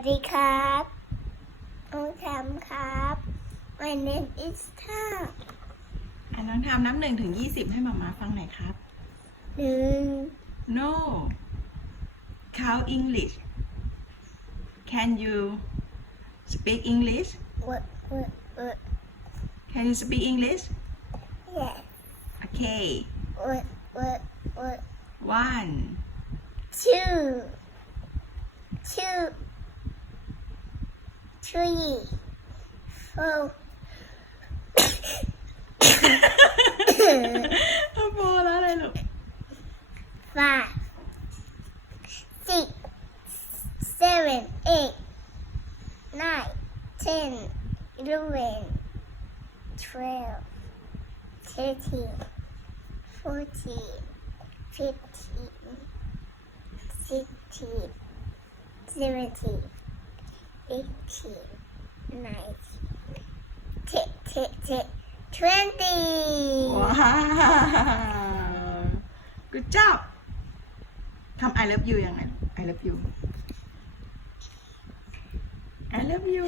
วัสดีครับน้องแชมป์ครับ My name is ท่าอะน้องทำนับหนึ่งถึงยี่สิบให้มามาฟังหน่อยครับ หนึ่ง No Count English Can you speak English วะวะวะ Can you speak English yes Okay วะวะวะ One two two three four พอแล้วเลยลูก five six seven eight nine ten eleven twelve thirteen fourteen fifteen sixteen seventeen eighteen nineteen ten ten ten twenty ว้าว Good job ทำ I love you ยังไง I love you I love you